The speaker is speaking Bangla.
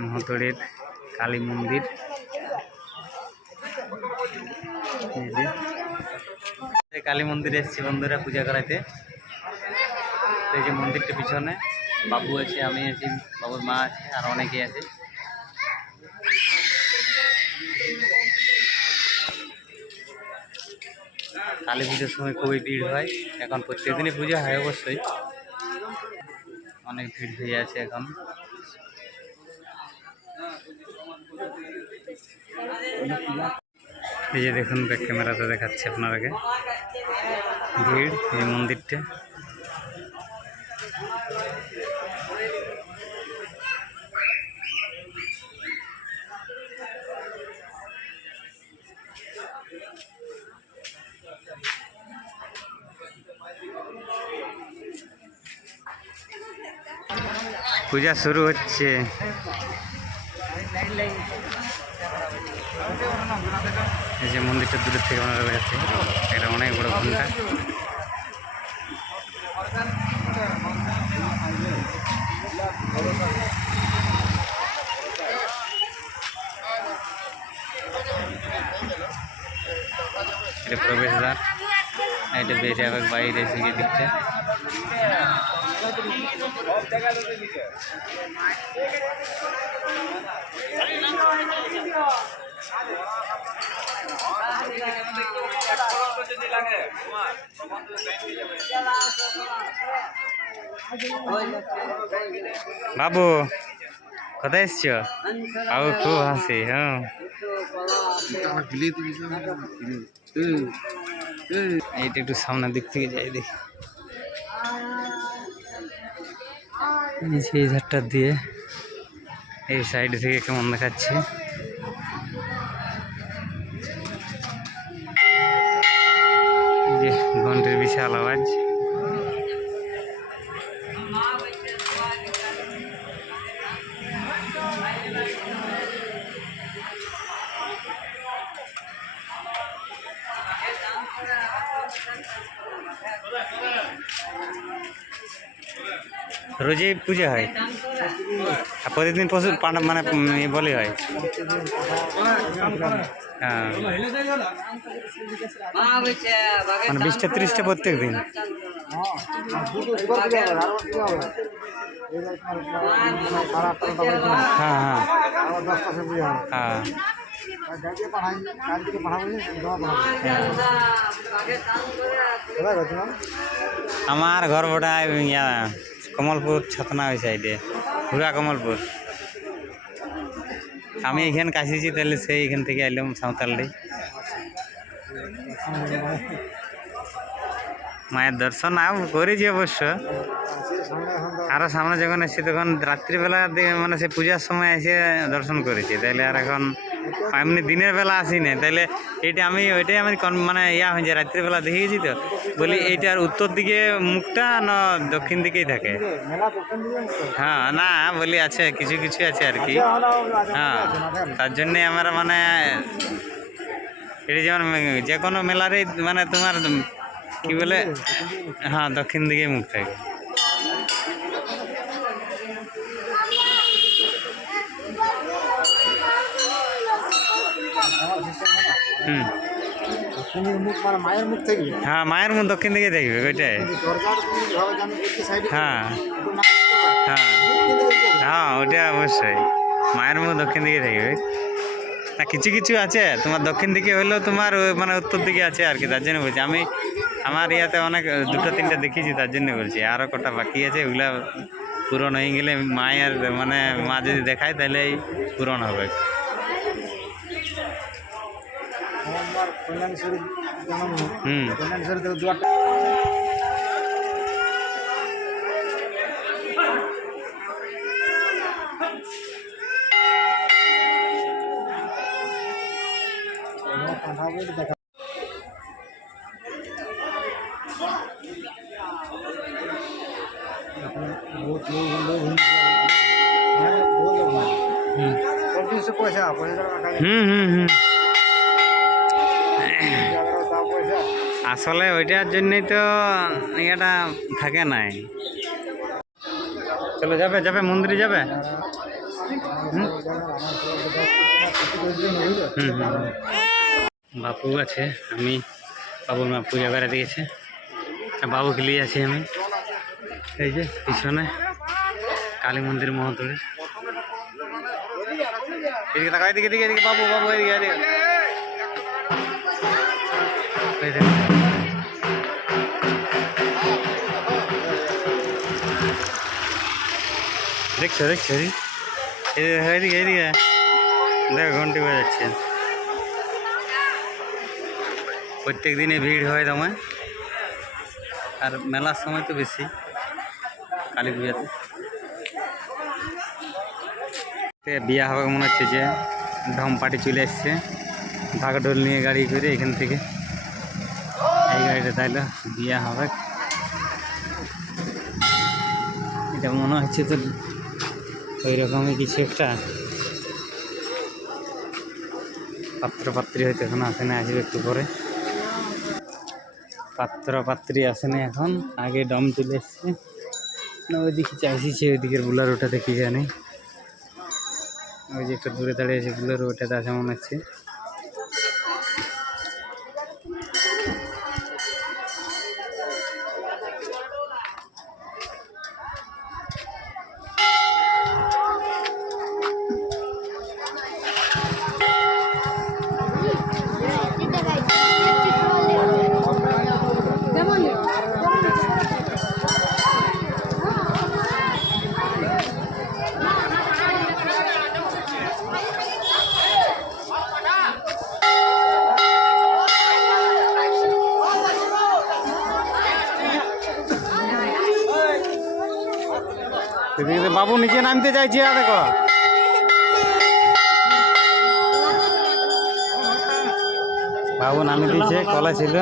মহতড়ের কালী মন্দির। কালী মন্দিরে এসেছি বন্ধুরা পূজা করাইতে। এই যে মন্দিরটা পিছনে বাবু আছে, আমি আছি, বাবুর মা আছে, আর অনেকেই আছে। কালী পুজোর সময় খুবই ভিড় হয়। এখন প্রত্যেকদিনই পূজা হয় অবশ্যই, অনেক ভিড় হয়ে আছে এখন। এই যে দেখুন, ব্যাক ক্যামেরাতে দেখাচ্ছে আপনারাকে ভিড় এই মন্দিরটা। পূজা শুরু হচ্ছে। এই যে মন্দিরটা দূরের থেকে আপনারা দেখাচ্ছে, এটা অনেক বড় ঘন্টা। এটা প্রবেশদ্বার, এটা বেরিয়ে আবার বাইরে এসে গিয়ে দিচ্ছে। বাবু কোথায় এসছো? বাবু খুব হাসি। হ্যাঁ, এইটা একটু সামনের দিক থেকে যাই দেখি। এই ধারটা দিয়ে এই সাইড থেকে কেমন দেখাচ্ছে। যে ঘন্টার বিশাল আওয়াজ। রোজই পূজা হয়, প্রতিদিন পশু মানে বলি হয়। হ্যাঁ, মানে 20-30টা প্রত্যেক দিন। হ্যাঁ হ্যাঁ হ্যাঁ, আমার ঘর ভোটা ইয়া কমলপুর ছতনা ওই সাইডে, ঘুরা কমলপুর। আমি এখানে কাশিছি, তাহলে সেই এখান থেকে এলাম সাঁওতালডি। মায়ের দর্শন করেছি অবশ্য, আরও সামনে যখন এসেছি তখন রাত্রিবেলা মানে সে পূজার সময় এসে দর্শন করেছি। তাইলে আর এখন এমনি দিনের বেলা আসি না। তাইলে ওইটাই আমি মানে ইয়া হয়েছে, রাত্রিবেলা দেখেছি তো বলি এইটার উত্তর দিকে মুখটা না দক্ষিণ দিকেই থাকে। হ্যাঁ, না বলি আছে কিছু কিছু আছে আর কি। হ্যাঁ, তার জন্যে আমার মানে এটা যেমন যে কোনো মেলারই মানে তোমার কি বলে, হ্যাঁ দক্ষিণ দিকে মুখ থাকে। হ্যাঁ, মায়ের মুখ দক্ষিণ দিকে দেখবে ওইটাই। হ্যাঁ হ্যাঁ হ্যাঁ, ওটা অবশ্যই মায়ের মুখ দক্ষিণ দিকে থাকবে। না কিছু কিছু আছে তোমার দক্ষিণ দিকে হলেও তোমার মানে উত্তর দিকে আছে আর কি। তার জন্য বলছি আমি, আমার ইয়াতে অনেক 2-3টা দেখেছি, তার জন্য বলছি। আরও কটা বাকি আছে, ওগুলা পূরণ হয়ে গেলে মায়ের মানে মা যদি দেখায় তাহলে পূরণ হবে। बहुत लोग আসলে ওইটার জন্যই তো এটা থাকে নাই। চলো যাবে যাবে মন্দিরে যাবে। হুম হুম হুম। বাপু আছে, আমি বাবুর মা পূজা করে দিয়েছে, বাবুকে নিয়ে আছি আমি। এই যে পিছনে কালী মন্দির মহতোড়ের এদিকে তাকাও, এদিকে এদিকে এদিকে বাবু বাবু এদিকে এদিকে। এই যে দেখছো দেখছো এদিকে এদিকে দেখো ঘন্টি বাজাচ্ছে। প্রত্যেক দিনে ভিড় হয় দমে, আর মেলার সময় তো বেশি কালী পূজাতে। বিয়া হবে মনে হচ্ছে, যে ঢম পার্টি চলে এসছে ঢাকঢোল নিয়ে গাড়ি করে এখান থেকে, এই গাড়িটা তাইলে বিয়া হবে। এটা মনে হচ্ছে তো ওই রকমই কিছু একটা। পাত্র পাত্রী হয়তো এখন আসে না, আসবে একটু পরে। পাত্র পাত্রী আসে না এখন, আগে ডম চলে এসছে না। ওইদিকে চাইছি ওইদিকের বুলার ওটাতে কি জানি, ওই যে একটু দূরে দাঁড়িয়ে আছে বুলার ওটাতে আসে মনে হচ্ছে। বাবু নিচে নামতে চাইছি, আর দেখো বাবু নামিয়ে দিয়েছে, কলা ছিল।